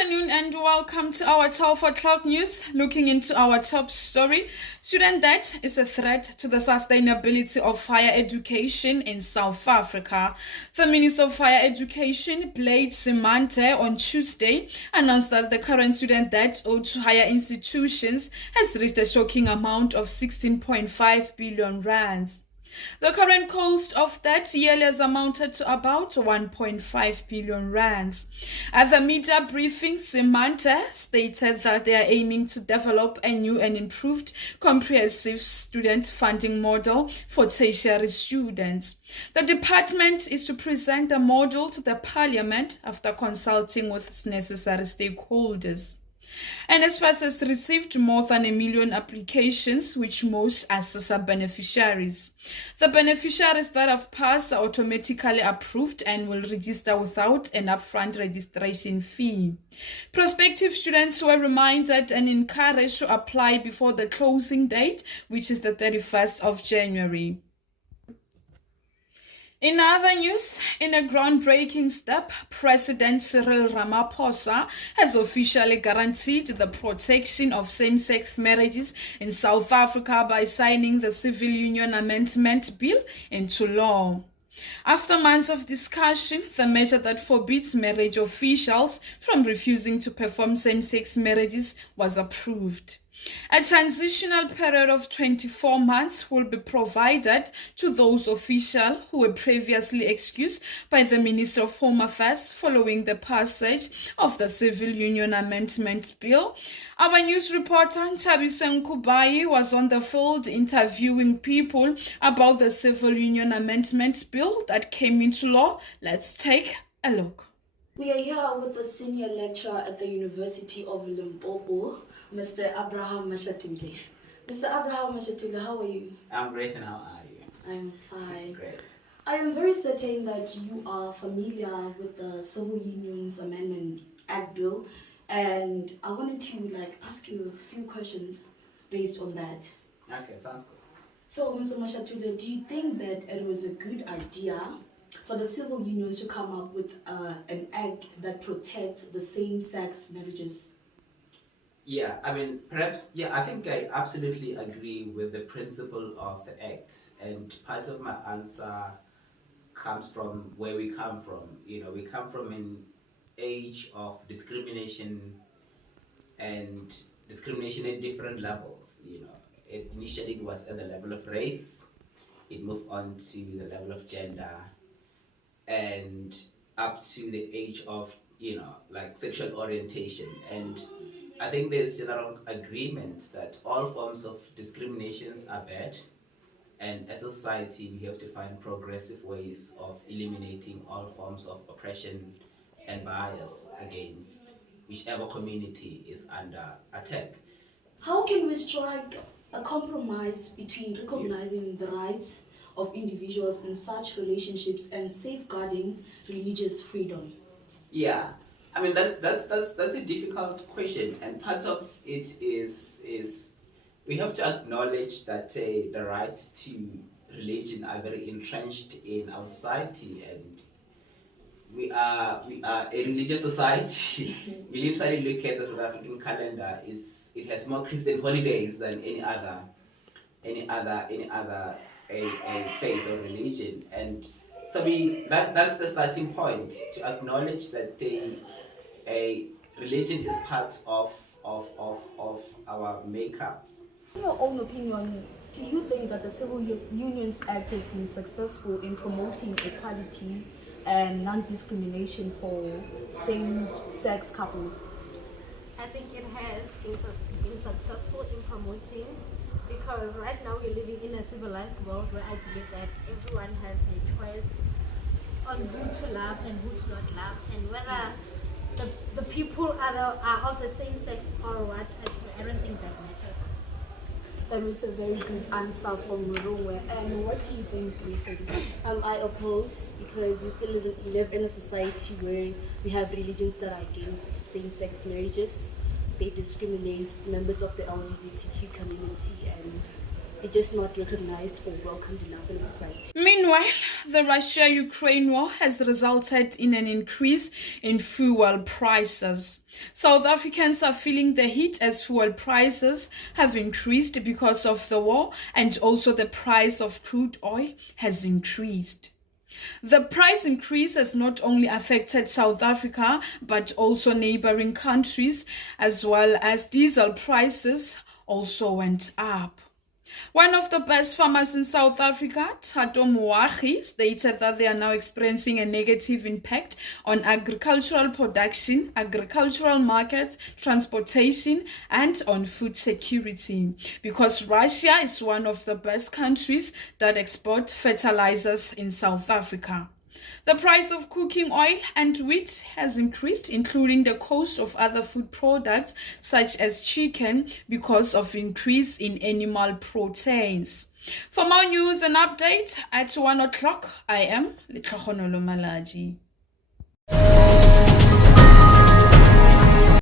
afternoon and welcome to our 12 o'clock news. Looking into our top story, student debt is a threat to the sustainability of higher education in South Africa. The Minister of Higher Education, Blade Nzimande, on Tuesday announced that the current student debt owed to higher institutions has reached a shocking amount of 16.5 billion rands. The current cost of that yearly has amounted to about 1.5 billion rands. At the media briefing, Nzimande stated that they are aiming to develop a new and improved comprehensive student funding model for tertiary students. The department is to present a model to the Parliament after consulting with necessary stakeholders. NSFAS has received more than 1 million applications, which most are SASSA beneficiaries. The beneficiaries that have passed are automatically approved and will register without an upfront registration fee. Prospective students were reminded and encouraged to apply before the closing date, which is the 31st of January. In other news, in a groundbreaking step, President Cyril Ramaphosa has officially guaranteed the protection of same-sex marriages in South Africa by signing the Civil Union Amendment Bill into law. After months of discussion, the measure that forbids marriage officials from refusing to perform same-sex marriages was approved. A transitional period of 24 months will be provided to those officials who were previously excused by the Minister of Home Affairs following the passage of the Civil Union Amendment Bill. Our news reporter Nthabise Nkubayi was on the field interviewing people about the Civil Union Amendment Bill that came into law. Let's take a look. We are here with the senior lecturer at the University of Limpopo, Mr. Abraham Mashatile. Mr. Abraham Mashatile, how are you? I'm great, and how are you? I'm fine. Great. I am very certain that you are familiar with the Civil Unions Amendment Act Bill, and I wanted to ask you a few questions based on that. Okay, sounds good. So, Mr. Mashatile, do you think that it was a good idea for the civil unions to come up with an act that protects the same-sex marriages? Yeah, I think I absolutely agree with the principle of the act, and part of my answer comes from where we come from. We come from an age of discrimination, and discrimination at different levels. Initially it was at the level of race, it moved on to the level of gender, and up to the age of sexual orientation. And I think there's general agreement that all forms of discriminations are bad, and as a society we have to find progressive ways of eliminating all forms of oppression and bias against whichever community is under attack. How can we strike a compromise between recognizing the rights of individuals in such relationships and safeguarding religious freedom? Yeah, that's a difficult question, and part of it is we have to acknowledge that the rights to religion are very entrenched in our society, and we are a religious society. We literally look at the South African calendar; it has more Christian holidays than any other a faith or religion, and so that's the starting point, to acknowledge that a religion is part of our makeup. In your own opinion, do you think that the Civil Unions Act has been successful in promoting equality and non-discrimination for same-sex couples? I think it has been successful in promoting, because right now we're living in a civilized world where I believe that everyone has a choice on who to love and who to not love, and whether the people are of the same sex or what. I don't think that matters. That was a very good answer from Murungwe. And what do you think, Lisa? I oppose, because we still live in a society where we have religions that are against same-sex marriages. They discriminate members of the LGBTQ community, and they're just not recognized or welcomed enough in a society. Meanwhile, the Russia-Ukraine war has resulted in an increase in fuel prices. South Africans are feeling the heat as fuel prices have increased because of the war, and also the price of crude oil has increased. The price increase has not only affected South Africa, but also neighboring countries, as well as diesel prices also went up. One of the best farmers in South Africa, Thato Moagi, stated that they are now experiencing a negative impact on agricultural production, agricultural markets, transportation, and on food security, because Russia is one of the best countries that export fertilizers in South Africa. The price of cooking oil and wheat has increased, including the cost of other food products such as chicken, because of increase in animal proteins. For more news and updates at 1 o'clock, I am Letlhogonolo Malaji.